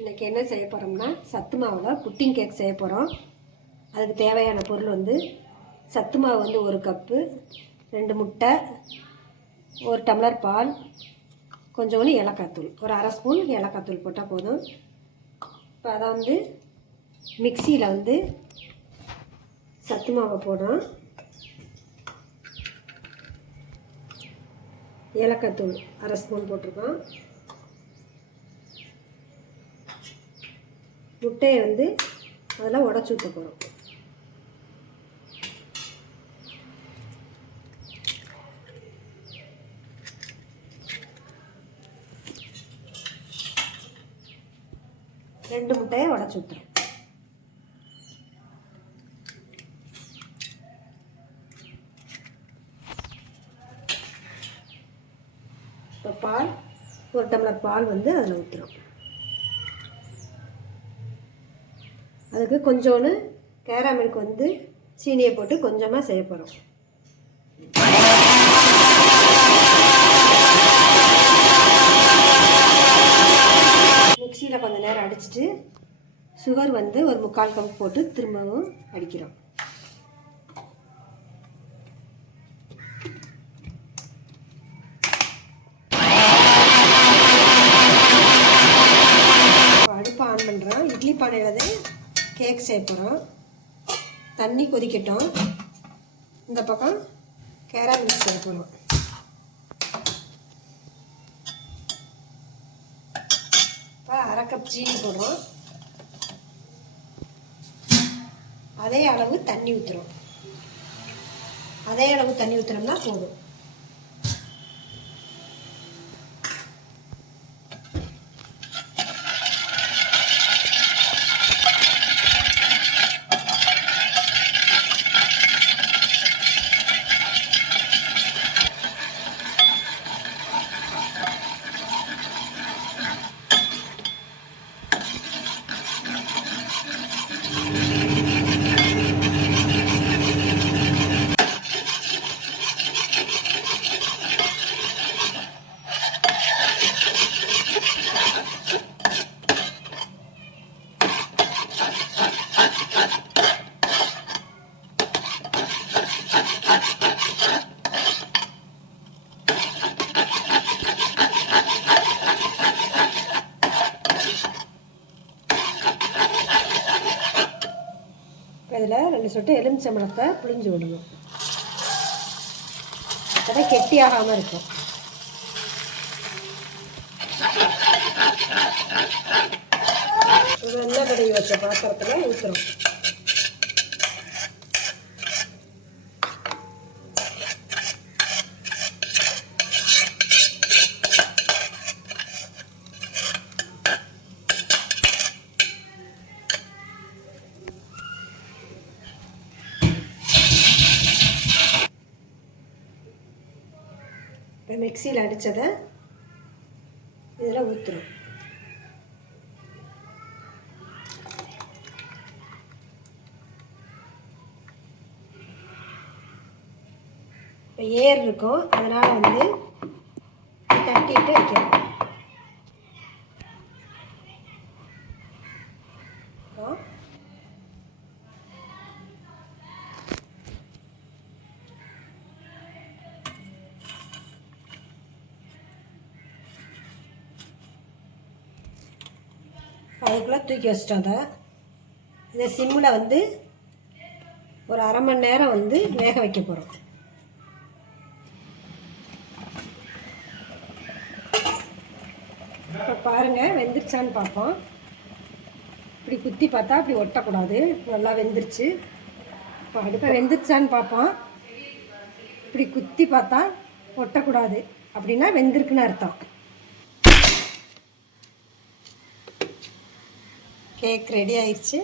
இன்றைக்கி என்ன செய்ய போகிறோம்னா சத்து மாவில் புட்டிங் கேக் செய்ய போகிறோம். அதுக்கு தேவையான பொருள் வந்து சத்து மாவு வந்து 1 கப்பு, 2 முட்டை, 1 டம்ளர் பால், கொஞ்சோண்டு ஏலக்காய் தூள், ஒரு அரை ஸ்பூன் ஏலக்காய் தூள் போட்டால் போதும். இப்போ அதை வந்து மிக்சியில் வந்து சத்து மாவை போடுறோம். ஏலக்காய் தூள் அரை ஸ்பூன் போட்டிருக்கோம். முட்டையை வந்து அதெல்லாம் உடச்சி ஊற்ற போகிறோம். ரெண்டு முட்டையை உடச்சி ஊற்றுறோம். இப்போ பால் 1 டம்ளர் பால் வந்து அதில் ஊற்றுறோம். அதுக்கு கொஞ்சோண்டு கேரமலுக்கு வந்து சீனியை போட்டு கொஞ்சமாக செய்ய போகிறோம். மிக்சியில் கொஞ்சம் நேரம் அடிச்சுட்டு சுகர் வந்து ஒரு 3/4 கப் போட்டு திரும்பவும் அடிக்கிறோம். அடுப்பை ஆன் பண்ணுறோம். இட்லி பானையில் தான் கேக் செய்ய போகிறோம். தண்ணி கொதிக்கட்டும். இந்த பக்கம் கேரமல் செய்ய போகிறோம். இப்போ அரை கப் சீனி போடுறோம். அதே அளவு தண்ணி ஊற்றுறோம். அதே அளவு தண்ணி ஊற்றுறோம்னா போதும். இதில் 2 சொட்டு எலுமிச்சம்பழத்தை புளிஞ்சு விடுவோம். அப்போ கெட்டியாகாமல் இருக்கும். எண்ணெய் கடுகு வச்ச பாத்திரத்தில் ஊற்றுறோம். இப்போ மிக்சியில் அடித்ததை இதில் ஊற்றுறோம். இப்போ ஏர் இருக்கும், அதனால் வந்து தட்டிட்டு வைக்கிறோம். அதுக்குள்ளே தூக்கி வச்சிட்டோம். அதை இந்த சிம்மில் வந்து ஒரு அரை மணி நேரம் வந்து வேக வைக்க போகிறோம். இப்போ பாருங்கள், வெந்துருச்சான்னு பார்ப்போம். இப்படி குத்தி பார்த்தா அப்படி ஒட்டக்கூடாது. நல்லா வெந்துருச்சு. இப்போ அடுப்பை வெந்துருச்சான்னு பார்ப்போம். இப்படி குத்தி பார்த்தா ஒட்டக்கூடாது, அப்படின்னா வெந்திருக்குன்னு அர்த்தம். கேக் ரெடி ஆயிடுச்சு.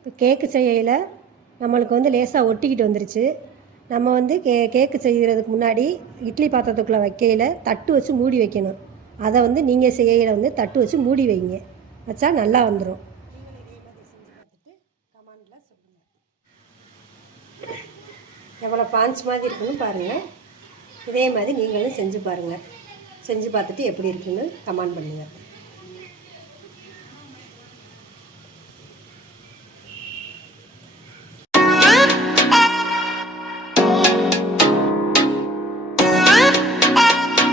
இப்போ கேக்கு செய்யல நம்மளுக்கு வந்து லேசாக ஒட்டிக்கிட்டு வந்துருச்சு. நம்ம வந்து கேக்கு செய்கிறதுக்கு முன்னாடி இட்லி பாத்திரத்துக்குள்ளே வைக்கையில் தட்டு வச்சு மூடி வைக்கணும். அதை வந்து நீங்கள் செய்யல வந்து தட்டு வச்சு மூடி வைங்க, வச்சா நல்லா வந்துடும். எவ்வளோ பாஞ்ச் மாதிரி இருக்குன்னு பாருங்கள். இதே மாதிரி நீங்களும் செஞ்சு பாருங்கள். செஞ்சு பார்த்துட்டு எப்படி இருக்குன்னு கமெண்ட் பண்ணுங்கள்.